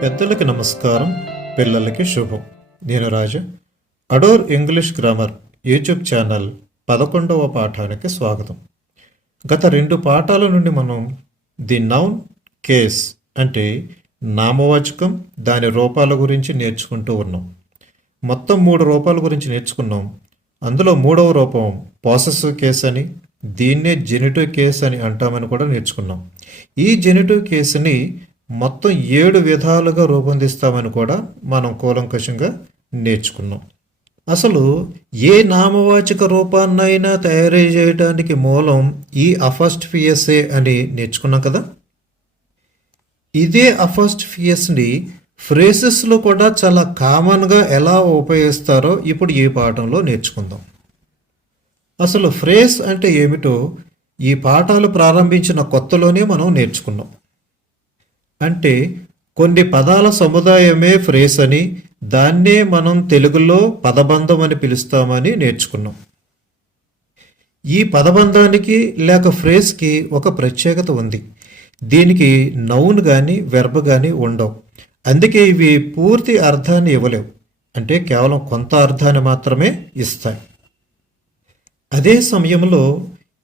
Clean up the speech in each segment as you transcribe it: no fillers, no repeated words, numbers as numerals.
పెద్దలకి నమస్కారం, పిల్లలకి శుభం. నేను Raja. Adore English grammar YouTube channel 11వ పాఠానికి స్వాగతం. గత 2 పాఠాల నుండి మనం ది నౌన్ కేస్ అంటే నామవాచకం, దాని రూపాల గురించి నేర్చుకుంటూ ఉన్నాం. మొత్తం 3 రూపాల గురించి నేర్చుకున్నాం. అందులో 3వ రూపం పాసెసివ్ కేస్ అని, దీన్నే జెనిటివ్ కేస్ అని అంటామని కూడా నేర్చుకున్నాం. ఈ జెనిటివ్ కేసుని మొత్తం 7 విధాలుగా రూపొందిస్తామని కూడా మనం కూలంకషంగా నేర్చుకున్నాం. అసలు ఏ నామవాచక రూపాన్నైనా తయారు చేయడానికి మూలం ఈ అఫస్ట్ఫియసే అని నేర్చుకున్నాం కదా. ఇదే అఫస్ట్ఫియస్ని ఫ్రేసెస్లో కూడా చాలా కామన్గా ఎలా ఉపయోగిస్తారో ఇప్పుడు ఈ పాఠంలో నేర్చుకుందాం. అసలు ఫ్రేస్ అంటే ఏమిటో ఈ పాఠాలు ప్రారంభించిన కొత్తలోనే మనం నేర్చుకున్నాం. అంటే కొన్ని పదాల సముదాయమే ఫ్రేస్ అని, దాన్నే మనం తెలుగులో పదబంధం అని పిలుస్తామని నేర్చుకున్నాం. ఈ పదబంధానికి లేక ఫ్రేస్కి ఒక ప్రత్యేకత ఉంది. దీనికి నౌన్ కానీ వెర్బ్ కానీ ఉండవు. అందుకే ఇవి పూర్తి అర్థాన్ని ఇవ్వలేవు, అంటే కేవలం కొంత అర్థాన్ని మాత్రమే ఇస్తాయి. అదే సమయంలో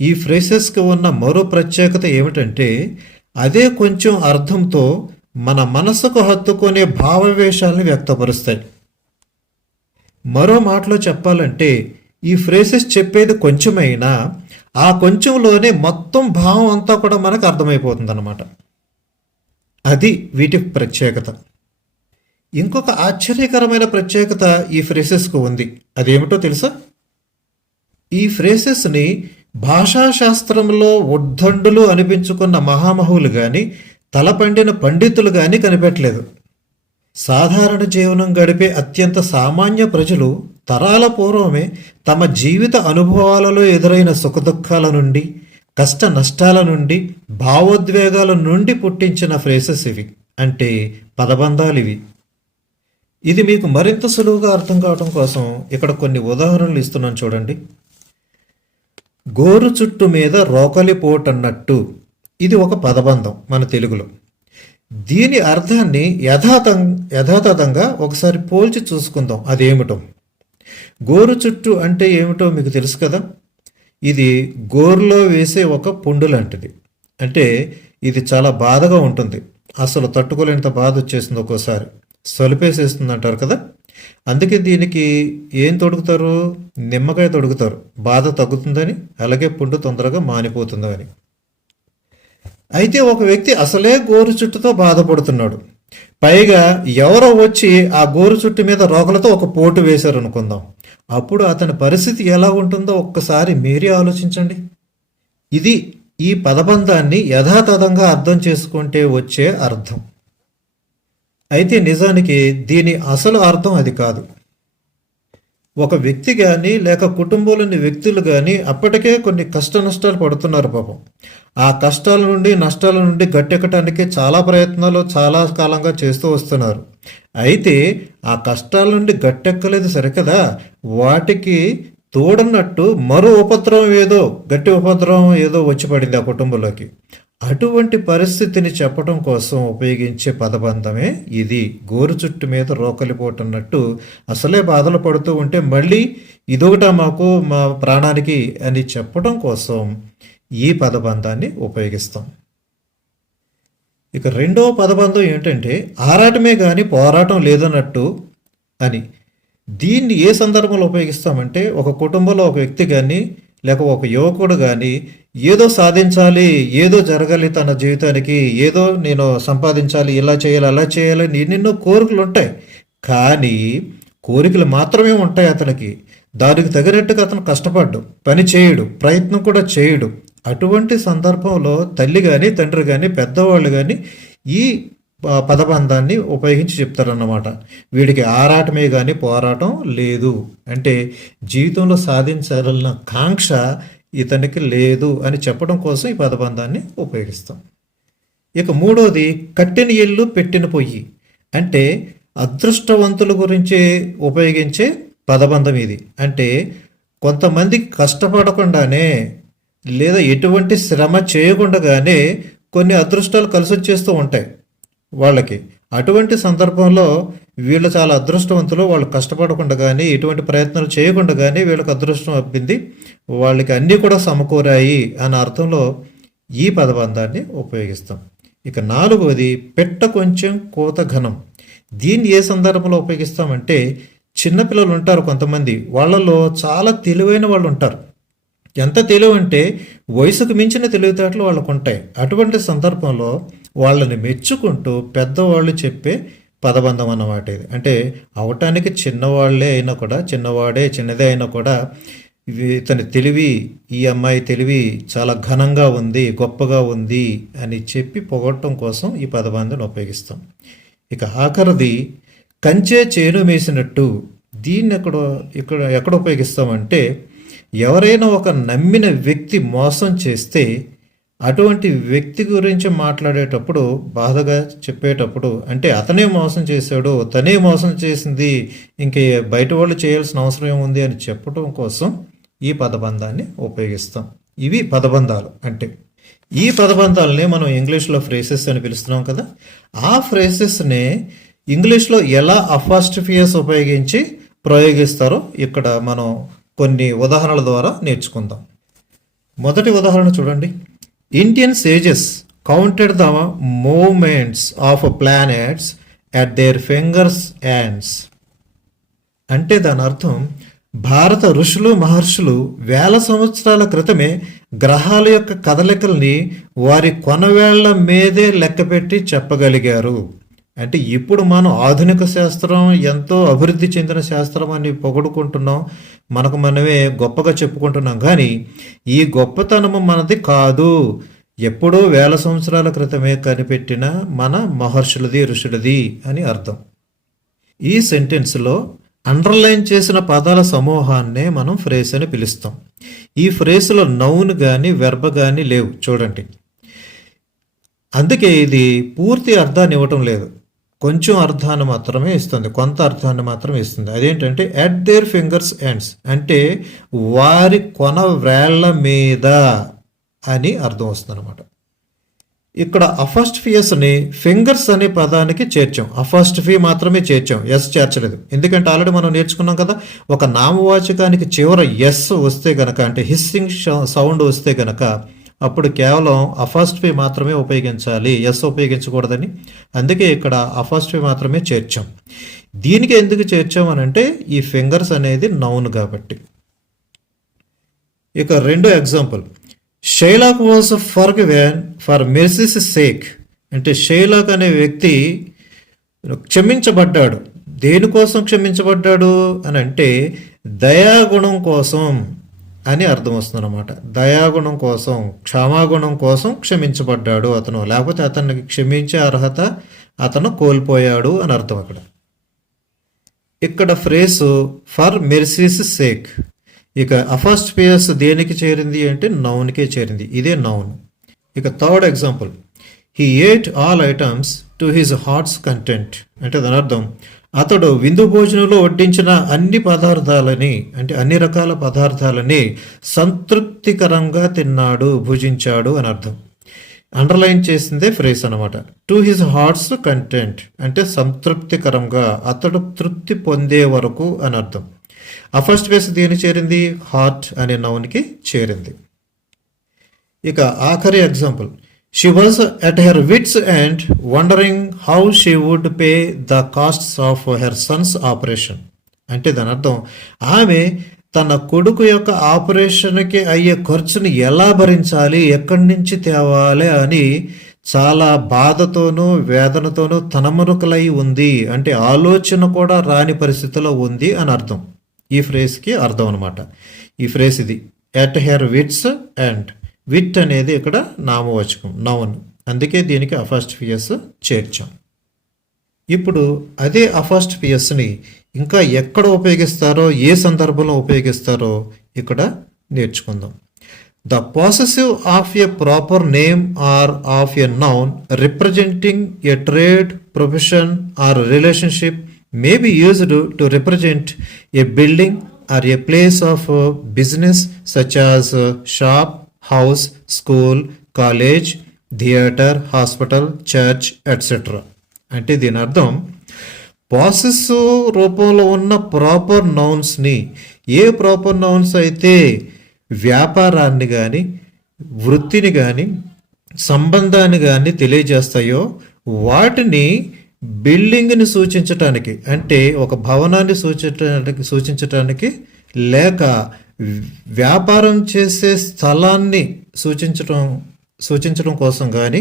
ఈ ఫ్రేసెస్కి ఉన్న మరో ప్రత్యేకత ఏమిటంటే అదే కొంచెం అర్థంతో మన మనసుకు హత్తుకునే భావవేశాలను వ్యక్తపరుస్తాయి. మరో మాటలో చెప్పాలంటే ఈ ఫ్రేసెస్ చెప్పేది కొంచెమైనా ఆ కొంచెంలోనే మొత్తం భావం అంతా కూడా మనకు అర్థమైపోతుంది అన్నమాట. అది వీటి ప్రత్యేకత. ఇంకొక ఆశ్చర్యకరమైన ప్రత్యేకత ఈ ఫ్రేసెస్కు ఉంది. అదేమిటో తెలుసా? ఈ ఫ్రేసెస్ని భాషాశాస్త్రంలో ఉద్దండులు అనిపించుకున్న మహామహులు కానీ, తలపండిన పండితులు కానీ కనిపెట్టలేదు. సాధారణ జీవనం గడిపే అత్యంత సామాన్య ప్రజలు తరాల పూర్వమే తమ జీవిత అనుభవాలలో ఎదురైన సుఖదుఖాల నుండి, కష్ట నష్టాల నుండి, భావోద్వేగాల నుండి పుట్టించిన ఫ్రేసెస్ ఇవి, అంటే పదబంధాలు ఇవి. ఇది మీకు మరింత సులువుగా అర్థం కావడం కోసం ఇక్కడ కొన్ని ఉదాహరణలు ఇస్తున్నాను చూడండి. గోరు చుట్టు మీద రోకలి పోటన్నట్టు, ఇది ఒక పదబంధం మన తెలుగులో. దీని అర్థాన్ని యథాతథంగా ఒకసారి పోల్చి చూసుకుందాం. అదేమిటో. గోరు చుట్టు అంటే ఏమిటో మీకు తెలుసు కదా. ఇది గోరులో వేసే ఒక పుండు లాంటిది. అంటే ఇది చాలా బాధగా ఉంటుంది. అసలు తట్టుకోలేనంత బాధ వచ్చేసింది, ఒక్కోసారి సొలిపేసేస్తుంది అంటారు కదా. అందుకే దీనికి ఏం తొడుగుతారు? నిమ్మకాయ తొడుగుతారు, బాధ తగ్గుతుందని, అలాగే పుండు తొందరగా మానిపోతుందని. అయితే ఒక వ్యక్తి అసలే గోరు చుట్టుతో బాధపడుతున్నాడు. పైగా ఎవరో వచ్చి ఆ గోరు చుట్టు మీద రోకలతో ఒక పోటు వేశారు అనుకుందాం. అప్పుడు అతని పరిస్థితి ఎలా ఉంటుందో ఒక్కసారి మీరే ఆలోచించండి. ఇది ఈ పదబంధాన్ని యథాతథంగా అర్థం చేసుకుంటే వచ్చే అర్థం. అయితే నిజానికి దీని అసలు అర్థం అది కాదు. ఒక వ్యక్తి కానీ లేక కుటుంబంలోని వ్యక్తులు కానీ అప్పటికే కొన్ని కష్ట నష్టాలు పడుతున్నారు పాపం. ఆ కష్టాల నుండి నష్టాల నుండి గట్టెక్కటానికి చాలా ప్రయత్నాలు చాలా కాలంగా చేస్తూ వస్తున్నారు. అయితే ఆ కష్టాల నుండి గట్టెక్కలేదు సరికదా, వాటికి తోడన్నట్టు మరో ఉపద్రవం ఏదో, గట్టి ఉపద్రవం ఏదో వచ్చి పడింది ఆ కుటుంబంలోకి. అటువంటి పరిస్థితిని చెప్పడం కోసం ఉపయోగించే పదబంధమే ఇది. గోరు చుట్టు మీద రోకలిపోటున్నట్టు అసలే బాధలు పడుతూ ఉంటే మళ్ళీ ఇదొకట మాకు, మా ప్రాణానికి అని చెప్పడం కోసం ఈ పదబంధాన్ని ఉపయోగిస్తాం. ఇక రెండవ పదబంధం ఏంటంటే ఆరాటమే కానీ పోరాటం లేదన్నట్టు అని. దీన్ని ఏ సందర్భంలో ఉపయోగిస్తామంటే ఒక కుటుంబంలో ఒక వ్యక్తి కానీ లేక ఒక యువకుడు కానీ ఏదో సాధించాలి, ఏదో జరగాలి తన జీవితానికి, ఏదో నేను సంపాదించాలి, ఇలా చేయాలి అలా చేయాలి, ఎన్నెన్నో కోరికలు ఉంటాయి. కానీ కోరికలు మాత్రమే ఉంటాయి అతనికి. దానికి తగినట్టుగా అతను కష్టపడ్డు, పని చేయడు, ప్రయత్నం కూడా చేయడు. అటువంటి సందర్భంలో తల్లి కానీ తండ్రి కానీ పెద్దవాళ్ళు కానీ ఈ పదబంధాన్ని ఉపయోగించి చెప్తారన్నమాట. వీడికి ఆరాటమే కానీ పోరాటం లేదు, అంటే జీవితంలో సాధించాలన్న కాంక్ష ఇతనికి లేదు అని చెప్పడం కోసం ఈ పదబంధాన్ని ఉపయోగిస్తాం. ఇక మూడోది కట్టిన ఇల్లు పెట్టిన పొయ్యి, అంటే అదృష్టవంతుల గురించి ఉపయోగించే పదబంధం ఇది. అంటే కొంతమంది కష్టపడకుండానే లేదా ఎటువంటి శ్రమ చేయకుండానే కొన్ని అదృష్టాలు కలిసి వచ్చేస్తూ ఉంటాయి వాళ్ళకి. అటువంటి సందర్భంలో వీళ్ళు చాలా అదృష్టవంతులు. వాళ్ళు కష్టపడకుండా కానీ ఎటువంటి ప్రయత్నాలు చేయకుండా కానీ వీళ్ళకి అదృష్టం అబ్బింది, వాళ్ళకి అన్నీ కూడా సమకూరాయి అనే అర్థంలో ఈ పదబంధాన్ని ఉపయోగిస్తాం. ఇక నాలుగవది పెట్ట కొంచెం కోత ఘనం. దీన్ని ఏ సందర్భంలో ఉపయోగిస్తామంటే చిన్నపిల్లలు ఉంటారు కొంతమంది, వాళ్ళలో చాలా తెలివైన వాళ్ళు ఉంటారు. ఎంత తెలివి అంటే వయసుకు మించిన తెలివితేటలు వాళ్ళకు ఉంటాయి. అటువంటి సందర్భంలో వాళ్ళని మెచ్చుకుంటూ పెద్దవాళ్ళు చెప్పే పదబంధం అన్నమాట ఇది. అంటే అవటానికి చిన్నవాళ్లే అయినా కూడా, చిన్నదే అయినా కూడా ఇతని తెలివి, ఈ అమ్మాయి తెలివి చాలా ఘనంగా ఉంది, గొప్పగా ఉంది అని చెప్పి పొగడటం కోసం ఈ పదబంధాన్ని ఉపయోగిస్తాం. ఇక ఆఖరిది కంచే చేను మేసినట్టు. దీన్ని ఎక్కడ ఉపయోగిస్తామంటే ఎవరైనా ఒక నమ్మిన వ్యక్తి మోసం చేస్తే అటువంటి వ్యక్తి గురించి మాట్లాడేటప్పుడు, బాధగా చెప్పేటప్పుడు, అంటే అతనే మోసం చేశాడు, తనే మోసం చేసింది, ఇంకే బయట వాళ్ళు చేయాల్సిన అవసరం ఏముంది అని చెప్పడం కోసం ఈ పదబంధాన్ని ఉపయోగిస్తాం. ఇవి పదబంధాలు అంటే. ఈ పదబంధాలని మనం ఇంగ్లీష్లో ఫ్రేసెస్ అని పిలుస్తున్నాం కదా. ఆ ఫ్రేసెస్ని ఇంగ్లీష్లో ఎలా అపాస్ట్రఫియస్ ఉపయోగించి ప్రయోగిస్తారో ఇక్కడ మనం కొన్ని ఉదాహరణల ద్వారా నేర్చుకుందాం. మొదటి ఉదాహరణ చూడండి. Indian sages counted the movements of planets at their fingers ends. అంటే దాని అర్థం భారత ఋషులు మహర్షులు వేల సంవత్సరాల క్రితమే గ్రహాల యొక్క కదలికల్ని వారి కొనవేళ్ల మీదే లెక్కపెట్టి చెప్పగలిగారు. అంటే ఇప్పుడు మనం ఆధునిక శాస్త్రం ఎంతో అభివృద్ధి చెందిన శాస్త్రం అని పొగడుకుంటున్నాం, మనకు మనమే గొప్పగా చెప్పుకుంటున్నాం. కానీ ఈ గొప్పతనము మనది కాదు, ఎప్పుడో వేల సంవత్సరాల క్రితమే కనిపెట్టిన మన మహర్షులది, ఋషులది అని అర్థం. ఈ సెంటెన్స్లో అండర్లైన్ చేసిన పదాల సమూహాన్నే మనం ఫ్రేస్ అని పిలుస్తాం. ఈ ఫ్రేస్లో నౌన్ కానీ వెర్బ్ కానీ లేవు చూడండి. అందుకే ఇది పూర్తి అర్థాన్ని ఇవ్వటం లేదు, కొంచెం అర్థాన్ని మాత్రమే ఇస్తుంది, కొంత అర్థాన్ని మాత్రమే ఇస్తుంది. అదేంటంటే ఎట్ దేర్ ఫింగర్స్ ఎండ్స్, అంటే వారి కొన వేళ్ల మీద అని అర్థం వస్తుంది అనమాట. ఇక్కడ అపాస్ట్రఫియస్ని ఫింగర్స్ అనే పదానికి చేర్చాం, అపాస్ట్రఫీ మాత్రమే చేర్చాం, ఎస్ చేర్చలేదు. ఎందుకంటే ఆల్రెడీ మనం నేర్చుకున్నాం కదా, ఒక నామవాచకానికి చివర ఎస్ వస్తే గనక, అంటే హిస్సింగ్ సౌండ్ వస్తే గనక అప్పుడు కేవలం అపాస్ట్రఫీ మాత్రమే ఉపయోగించాలి, ఎస్ ఉపయోగించకూడదని. అందుకే ఇక్కడ అపాస్ట్రఫీ మాత్రమే చేర్చాం. దీనికి ఎందుకు చేర్చామనంటే ఈ ఫింగర్స్ అనేది నౌన్ కాబట్టి. ఇక రెండో example, Shylock was forgiven for mercies sake. అంటే షైలాక్ అనే వ్యక్తి క్షమించబడ్డాడు. దేనికోసం క్షమించబడ్డాడు అని అంటే దయాగుణం కోసం అని అర్థం వస్తుంది అనమాట. దయాగుణం కోసం, క్షమాగుణం కోసం క్షమించబడ్డాడు అతను, లేకపోతే అతనికి క్షమించే అర్హత అతను కోల్పోయాడు అని అర్థం. ఇక్కడ ఫ్రేసు ఫర్ మెర్సీస్ సేక్. ఇక అపాస్ట్రఫియస్ దేనికి చేరింది అంటే నౌన్కే చేరింది, ఇదే నౌన్. ఇక third example, he ate all items to his hearts content. అంటే దాని అర్థం అతడు విందు భోజనంలో వడ్డించిన అన్ని పదార్థాలని, అంటే అన్ని రకాల పదార్థాలని సంతృప్తికరంగా తిన్నాడు, భుజించాడు అని అర్థం. అండర్లైన్ చేసిందే ఫ్రేస్ అనమాట. టు హిజ్ హార్ట్స్ కంటెంట్ అంటే సంతృప్తికరంగా, అతడు తృప్తి పొందే వరకు అని అర్థం. అపాస్ట్రఫియస్ దేని చేరింది? హార్ట్ అనే నౌన్కి చేరింది. ఇక ఆఖరి example, she was at her wits end wondering how she would pay the costs of her son's operation. అంటే దాని అర్థం ఆమె తన కొడుకు యొక్క ఆపరేషన్కి అయ్యే ఖర్చుని ఎలా భరించాలి, ఎక్కడి నుంచి తేవాలి అని చాలా బాధతోనూ వేదనతోనూ తనమునకలై ఉంది. అంటే ఆలోచన కూడా రాని పరిస్థితిలో ఉంది అని అర్థం. ఈ ఫ్రేస్కి అర్థం అనమాట. ఈ ఫ్రేస్ ఇది, ఎట్ హెర్ విట్స్ అండ్. విట్ అనేది ఇక్కడ నామవాచకం, నౌన్, అందుకే దీనికి అపాస్ట్రఫియస్ చేర్చాం. ఇప్పుడు అదే అపాస్ట్రఫియస్ని ఇంకా ఎక్కడ ఉపయోగిస్తారో, ఏ సందర్భంలో ఉపయోగిస్తారో ఇక్కడ నేర్చుకుందాం. The possessive of a proper name or of a noun representing a trade, profession or relationship may be used to represent a building or a place of business such as shop, house, school, college, theater, hospital, church, etc. అంటే దీని అర్థం possessive రూపంలో ఉన్న proper నౌన్స్ని, a proper nouns అయితే వ్యాపారాన్ని కానీ వృత్తిని కానీ సంబంధాన్ని కానీ తెలియజేస్తాయో వాటిని బిల్డింగ్ని సూచించటానికి, అంటే ఒక భవనాన్ని సూచించటానికి లేక వ్యాపారం చేసే స్థలాన్ని సూచించడం కోసం కానీ,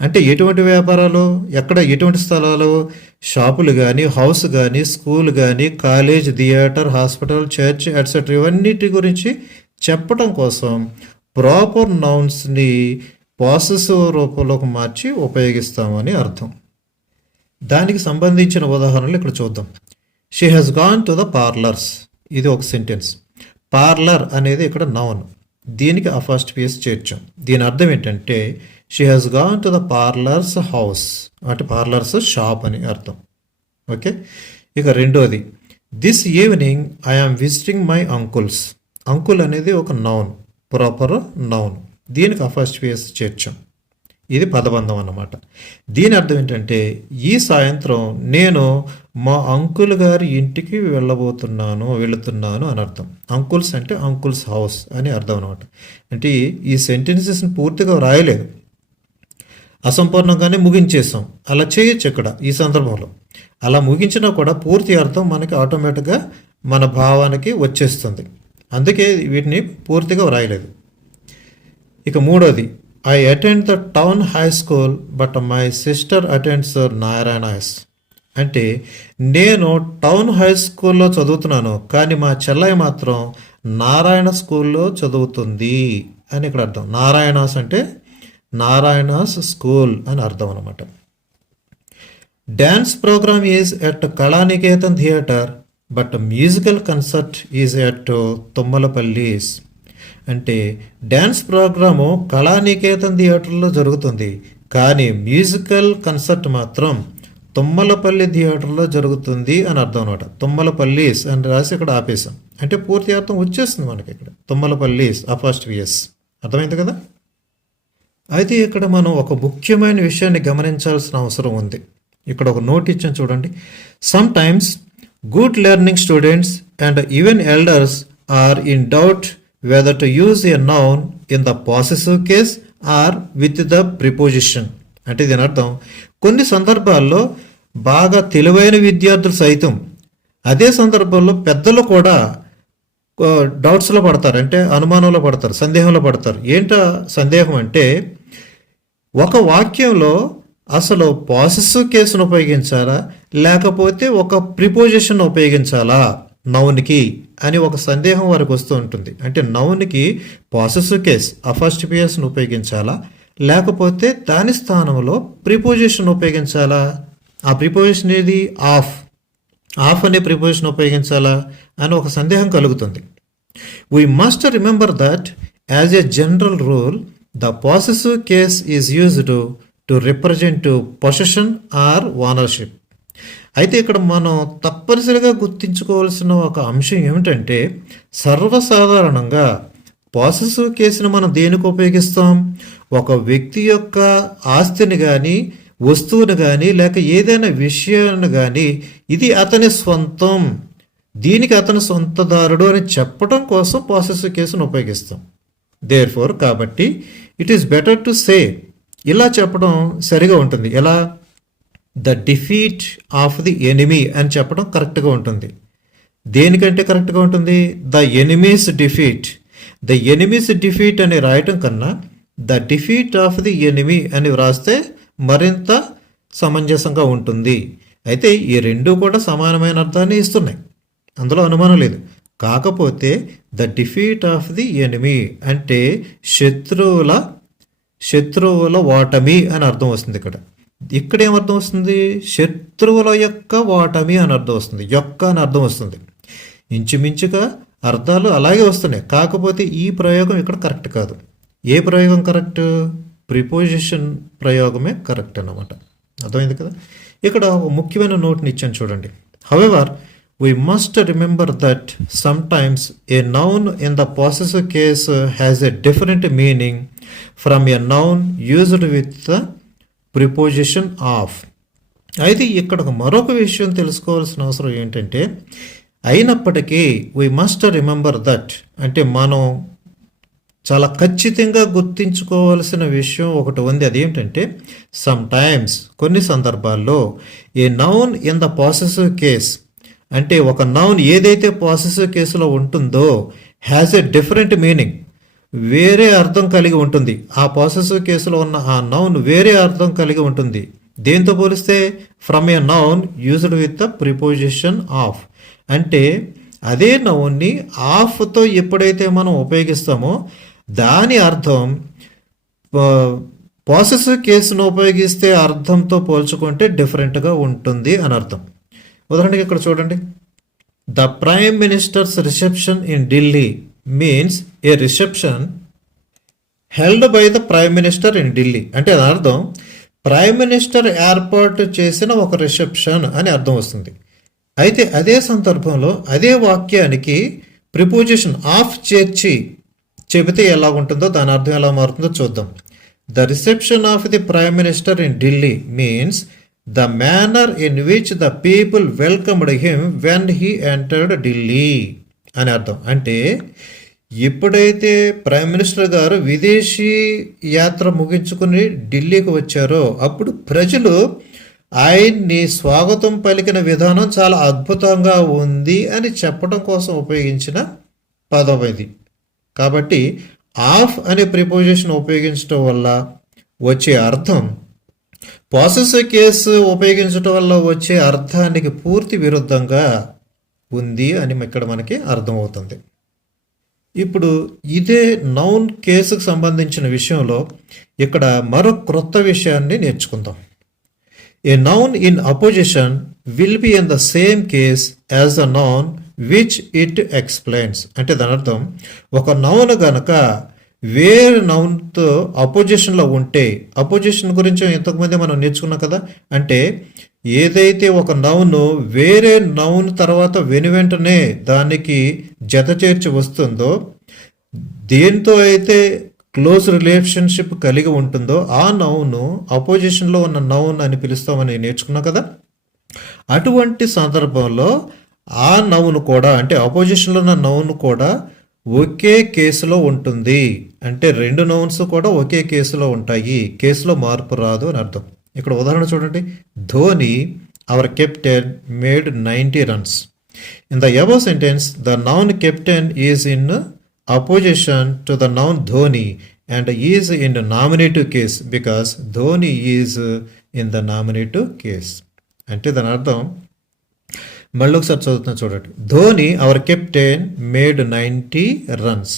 అంటే ఎటువంటి వ్యాపారాలు, ఎక్కడ ఎటువంటి స్థలాలు, షాపులు కానీ, హౌస్ కానీ, స్కూల్ కానీ, college, theatre, hospital, church etcetera ఇవన్నిటి గురించి చెప్పడం కోసం ప్రాపర్ నౌన్స్ని పాసెసివ్ రూపంలోకి మార్చి ఉపయోగిస్తామని అర్థం. దానికి సంబంధించిన ఉదాహరణలు ఇక్కడ చూద్దాం. She has gone to the parlours, ఇది ఒక సెంటెన్స్. పార్లర్ అనేది ఇక్కడ నౌన్, దీనికి అపాస్ట్రఫీ చేర్చాం. దీని అర్థం ఏంటంటే she has gone to the parlour's house, అంటే పార్లర్స్ షాప్ అని అర్థం. ఓకే, ఇక రెండోది, this evening I am visiting my uncle's. Uncle అనేది ఒక నౌన్, ప్రాపర్ నౌన్, దీనికి అపాస్ట్రఫీ చేర్చాం. ఇది పదబంధం అన్నమాట. దీని అర్థం ఏంటంటే ఈ సాయంత్రం నేను మా అంకుల్ గారి ఇంటికి వెళుతున్నాను అని అర్థం. అంకుల్స్ అంటే అంకుల్స్ హౌస్ అని అర్థం అనమాట. అంటే ఈ సెంటెన్సెస్ని పూర్తిగా రాయలేదు, అసంపూర్ణంగానే ముగించేసాం. అలా చేయొచ్చు ఇక్కడ ఈ సందర్భంలో. అలా ముగించినా కూడా పూర్తి అర్థం మనకి ఆటోమేటిక్గా మన భావానికి వచ్చేస్తుంది. అందుకే వీటిని పూర్తిగా వ్రాయలేదు. ఇక మూడోది, I attend the town high school but my sister attends Narayana's. అంటే నేను టౌన్ హై స్కూల్లో చదువుతున్నాను, కానీ మా చెల్లయ్య మాత్రం నారాయణ స్కూల్లో చదువుతుంది అని ఇక్కడ అర్థం. నారాయణాస్ అంటే నారాయణాస్ స్కూల్ అని అర్థం అనమాట. Dance program is at Kalaniketan theatre but musical concert is at Tummalapalli's. అంటే డ్యాన్స్ ప్రోగ్రాము కళానికేతన్ థియేటర్లో జరుగుతుంది, కానీ మ్యూజికల్ కన్సర్ట్ మాత్రం తుమ్మలపల్లి థియేటర్లో జరుగుతుంది అని అర్థం అనమాట. తుమ్మలపల్లిస్ అని రాసి ఇక్కడ ఆపేసాం. అంటే పూర్తి అర్థం వచ్చేస్తుంది మనకి ఇక్కడ. తుమ్మలపల్లిస్ అపాస్ట్రఫీ. అర్థమైంది కదా. అయితే ఇక్కడ మనం ఒక ముఖ్యమైన విషయాన్ని గమనించాల్సిన అవసరం ఉంది. ఇక్కడ ఒక నోట్ ఇచ్చాను చూడండి. Sometimes good learning students and even elders are in doubt whether to use a noun in the possessive case or with the preposition. అంటే దీని అర్థం కొన్ని సందర్భాల్లో బాగా తెలివైన విద్యార్థులు సైతం అదే సందర్భంలో పెద్దలు కూడా డౌట్స్లో పడతారు, అంటే అనుమానంలో పడతారు, సందేహంలో పడతారు. ఏంటో సందేహం అంటే ఒక వాక్యంలో అసలు పాసెసివ్ కేసును ఉపయోగించాలా లేకపోతే ఒక ప్రిపోజిషన్ ఉపయోగించాలా నౌన్కి అని ఒక సందేహం వారికి వస్తూ ఉంటుంది. అంటే నౌన్కి పాసెసివ్ కేస్ అపాస్ట్రఫీని ఉపయోగించాలా లేకపోతే దాని స్థానంలో ప్రిపోజిషన్ ఉపయోగించాలా? ఆ ప్రిపోజిషన్ ఏది? ఆఫ్ అనే ప్రిపోజిషన్ ఉపయోగించాలా అని ఒక సందేహం కలుగుతుంది. We must remember that as a general rule the possessive case is used to represent possession or ownership. అయితే ఇక్కడ మనం తప్పనిసరిగా గుర్తించుకోవాల్సిన ఒక అంశం ఏమిటంటే సర్వసాధారణంగా పాసెసివ్ కేసును మనం దేనికి ఉపయోగిస్తాం? ఒక వ్యక్తి యొక్క ఆస్తిని కానీ వస్తువుని కానీ లేక ఏదైనా విషయాన్ని కానీ ఇది అతని స్వంతం, దీనికి అతని సొంతదారుడు అని చెప్పడం కోసం పాసెసివ్ కేసును ఉపయోగిస్తాం. దేర్ఫోర్ కాబట్టి it is better to say, ఇలా చెప్పడం సరిగా ఉంటుంది. ఎలా? The defeat of the enemy అని చెప్పడం కరెక్ట్గా ఉంటుంది. దేనికంటే కరెక్ట్గా ఉంటుంది? The enemies defeat. The enemies defeat అని రాయటం కన్నా the defeat of the enemy అని వ్రాస్తే మరింత సమంజసంగా ఉంటుంది. అయితే ఈ రెండూ కూడా సమానమైన అర్థాన్ని ఇస్తున్నాయి, అందులో అనుమానం లేదు. కాకపోతే the defeat of the enemy అంటే శత్రువుల ఓటమి అని అర్థం వస్తుంది. ఇక్కడ ఏమర్థం వస్తుంది? శత్రువుల యొక్క ఓటమి అని అర్థం వస్తుంది, యొక్క అని అర్థం వస్తుంది. ఇంచుమించుగా అర్థాలు అలాగే వస్తున్నాయి. కాకపోతే ఈ ప్రయోగం ఇక్కడ కరెక్ట్ కాదు. ఏ ప్రయోగం కరెక్ట్? ప్రిపోజిషన్ ప్రయోగమే కరెక్ట్ అన్నమాట. అర్థమైంది కదా. ఇక్కడ ఒక ముఖ్యమైన నోట్ని ఇచ్చాను చూడండి. However we must remember that sometimes a noun in the possessive case has a different meaning from a noun used with the preposition of. అయితే ఇక్కడ మరొక విషయం తెలుసుకోవాల్సిన అవసరం ఏంటంటే, అయినప్పటికీ వీ మస్ట్ రిమెంబర్ దట్, అంటే మనం చాలా ఖచ్చితంగా గుర్తించుకోవాల్సిన విషయం ఒకటి ఉంది. అదేంటంటే, సమ్ టైమ్స్, కొన్ని సందర్భాల్లో, a noun in the possessive case, అంటే ఒక నౌన్ ఏదైతే పాసెసివ్ కేసులో ఉంటుందో హ్యాస్ ఎ డిఫరెంట్ మీనింగ్, వేరే అర్థం కలిగి ఉంటుంది. ఆ పాసెసివ్ కేసులో ఉన్న ఆ నౌన్ వేరే అర్థం కలిగి ఉంటుంది. దేంతో పోలిస్తే from a noun used with the preposition of, అంటే అదే నౌన్ని ఆఫ్తో ఎప్పుడైతే మనం ఉపయోగిస్తామో దాని అర్థం పాసెసివ్ కేసును ఉపయోగిస్తే అర్థంతో పోల్చుకుంటే డిఫరెంట్గా ఉంటుంది అని అర్థం. ఉదాహరణకి ఇక్కడ చూడండి, the prime ministers reception in Delhi means A reception held by the prime minister in Delhi, అంటే అది అర్థం ప్రైమ్ మినిస్టర్ ఏర్పాటు చేసిన ఒక రిసెప్షన్ అని అర్థం వస్తుంది. అయితే అదే సందర్భంలో అదే వాక్యానికి ప్రిపోజిషన్ ఆఫ్ చేర్చి చెబితే ఎలా ఉంటుందో, దాని అర్థం ఎలా మారుతుందో చూద్దాం. The reception of the prime minister in Delhi means the manner in which the people welcomed him when he entered Delhi అని అర్థం. అంటే ఎప్పుడైతే ప్రైమ్ మినిస్టర్ గారు విదేశీ యాత్ర ముగించుకుని ఢిల్లీకి వచ్చారో అప్పుడు ప్రజలు ఆయన్ని స్వాగతం పలికిన విధానం చాలా అద్భుతంగా ఉంది అని చెప్పడం కోసం ఉపయోగించిన పదం ఇది. కాబట్టి ఆఫ్ అనే ప్రిపోజిషన్ ఉపయోగించడం వల్ల వచ్చే అర్థం పాసెసివ్ కేసు ఉపయోగించడం వల్ల వచ్చే అర్థానికి పూర్తి విరుద్ధంగా ఉంది అని ఇక్కడ మనకి అర్థమవుతుంది. ఇప్పుడు ఇదే నౌన్ కేసుకు సంబంధించిన విషయంలో ఇక్కడ మరో క్రొత్త విషయాన్ని నేర్చుకుందాం. A noun in opposition will be in the same case as the noun which it explains, అంటే దాని అర్థం ఒక నౌన్ గనక వేరే నౌన్తో అపోజిషన్లో ఉంటే, అపోజిషన్ గురించి ఇంతకుముందే మనం నేర్చుకున్నాం కదా, అంటే ఏదైతే ఒక నౌను వేరే నౌన్ తర్వాత వెనువెంటనే దానికి జత చేర్చి వస్తుందో, దేంతో అయితే క్లోజ్ రిలేషన్షిప్ కలిగి ఉంటుందో ఆ నౌను అపోజిషన్లో ఉన్న నౌన్ అని పిలుస్తామని నేర్చుకున్నాం కదా. అటువంటి సందర్భంలో ఆ నౌన్ కూడా, అంటే అపోజిషన్లో ఉన్న నౌన్ కూడా ఒకే కేసులో ఉంటుంది. అంటే రెండు నౌన్స్ కూడా ఒకే కేసులో ఉంటాయి, కేసులో మార్పు రాదు అని అర్థం. ఇక్కడ ఉదాహరణ చూడండి, Dhoni our captain made 90 runs. In the above sentence the noun captain is in apposition to the noun Dhoni and is in nominative case because Dhoni is in the nominative case. అంటే దాని అర్థం మళ్ళీ ఒకసారి చదువుతున్నా చూడండి, Dhoni our captain made 90 runs.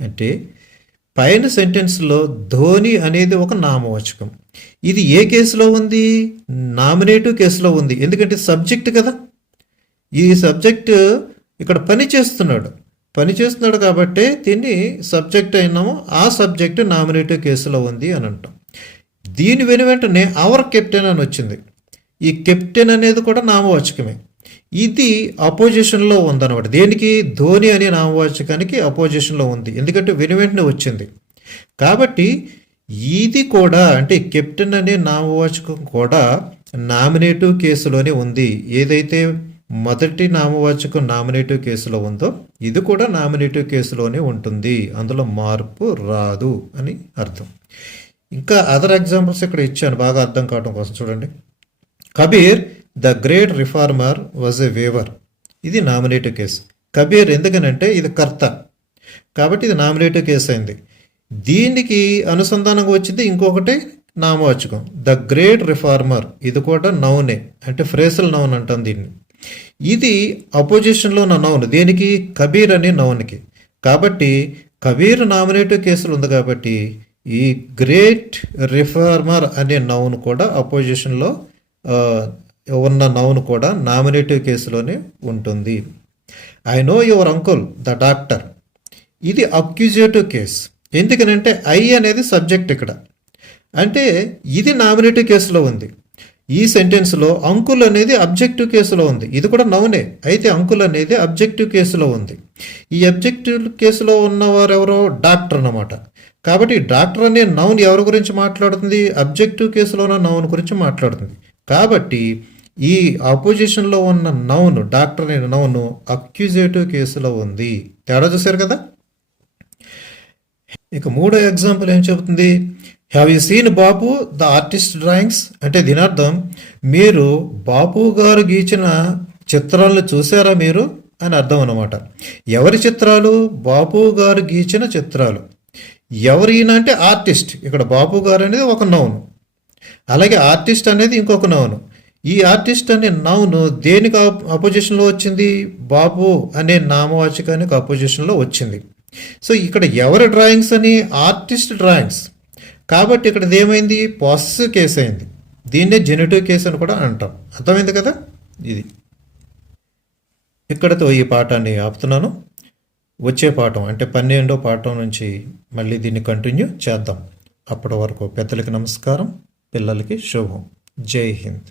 అంటే పైన సెంటెన్స్లో ధోని అనేది ఒక నామవాచకం. ఇది ఏ కేసులో ఉంది? నామినేటివ్ కేసులో ఉంది. ఎందుకంటే సబ్జెక్ట్ కదా, ఈ సబ్జెక్ట్ ఇక్కడ పని చేస్తున్నాడు కాబట్టి దీన్ని సబ్జెక్ట్ అయినాము, ఆ సబ్జెక్ట్ నామినేటివ్ కేసులో ఉంది అని అంటాం. దీని వెనువెంటనే అవర్ కెప్టెన్ అని వచ్చింది. ఈ కెప్టెన్ అనేది కూడా నామవాచకమే. ఇది అపోజిషన్లో ఉందన్నమాట. దేనికి? ధోని అనే నామవాచకానికి అపోజిషన్లో ఉంది, ఎందుకంటే వెనువెంటనే వచ్చింది. కాబట్టి ఇది కూడా, అంటే కెప్టెన్ అనే నామవాచకం కూడా నామినేటివ్ కేసులోనే ఉంది. ఏదైతే మొదటి నామవాచకం నామినేటివ్ కేసులో ఉందో ఇది కూడా నామినేటివ్ కేసులోనే ఉంటుంది, అందులో మార్పు రాదు అని అర్థం. ఇంకా అదర్ ఎగ్జాంపుల్స్ ఇక్కడ ఇచ్చాను బాగా అర్థం కావడం కోసం. చూడండి, Kabir the great reformer was a waiver. ఇది నామినేటివ్ కేసు. కబీర్ ఎందుకనంటే ఇది కర్త, కాబట్టి ఇది నామినేటివ్ కేసు అయింది. దీనికి అనుసంధానంగా వచ్చింది ఇంకొకటి నామవాచకం, ద గ్రేట్ రిఫార్మర్. ఇది కూడా నౌనే, అంటే ఫ్రేసల్ నౌన్ అంటాం దీన్ని. ఇది అపోజిషన్లో ఉన్న నౌన్ దేనికి? కబీర్ అనే నౌన్కి. కాబట్టి కబీర్ నామినేటివ్ కేసులు ఉంది కాబట్టి ఈ గ్రేట్ రిఫార్మర్ అనే నౌన్ కూడా అపోజిషన్లో ఉన్న నౌన్ కూడా నామినేటివ్ కేసులోనే ఉంటుంది. I know your uncle the doctor. ఇది అక్యూజేటివ్ కేస్. ఎందుకనంటే ఐ అనేది సబ్జెక్ట్ ఇక్కడ, అంటే ఇది నామినేటివ్ కేసులో ఉంది. ఈ సెంటెన్స్లో అంకుల్ అనేది అబ్జెక్టివ్ కేసులో ఉంది. ఇది కూడా నౌనే, అయితే అంకుల్ అనేది అబ్జెక్టివ్ కేసులో ఉంది. ఈ అబ్జెక్టివ్ కేసులో ఉన్నవారు ఎవరో? డాక్టర్ అన్నమాట. కాబట్టి డాక్టర్ అనే నౌన్ ఎవరి గురించి మాట్లాడుతుంది? అబ్జెక్టివ్ కేసులో ఉన్న నౌన్ గురించి మాట్లాడుతుంది. కాబట్టి ఈ అపోజిషన్లో ఉన్న నౌన్, డాక్టర్ అనే నౌన్ అక్యూజేటివ్ కేసులో ఉంది. తేడా చూశారు కదా. ఇక మూడో ఎగ్జాంపుల్ ఏం చెబుతుంది? Have you seen Bapu the artist drawings? అంటే దీని అర్థం, మీరు బాపు గారు గీచిన చిత్రాలను చూసారా మీరు అని అర్థం అన్నమాట. ఎవరి చిత్రాలు? బాపు గారు గీచిన చిత్రాలు. ఎవరైనా అంటే ఆర్టిస్ట్. ఇక్కడ బాపు గారు అనేది ఒక నౌన్, అలాగే ఆర్టిస్ట్ అనేది ఇంకొక నౌన్. ఈ ఆర్టిస్ట్ అనే నౌన్ దేనికి అపోజిషన్లో వచ్చింది? బాపు అనే నామవాచకానికి అపోజిషన్లో వచ్చింది. సో ఇక్కడ ఎవరి డ్రాయింగ్స్ అని? Artist drawings. కాబట్టి ఇక్కడ ఏమైంది? పాసెసివ్ కేసు అయింది. దీన్నే జెనిటివ్ కేసు అని కూడా అంటాం. అర్థమైంది కదా. ఇది ఇక్కడతో ఈ పాఠాన్ని ఆపుతున్నాను. వచ్చే పాఠం అంటే 12వ పాఠం నుంచి మళ్ళీ దీన్ని కంటిన్యూ చేద్దాం. అప్పటి వరకు పెద్దలకి నమస్కారం, పిల్లలకి శుభం. జై హింద్.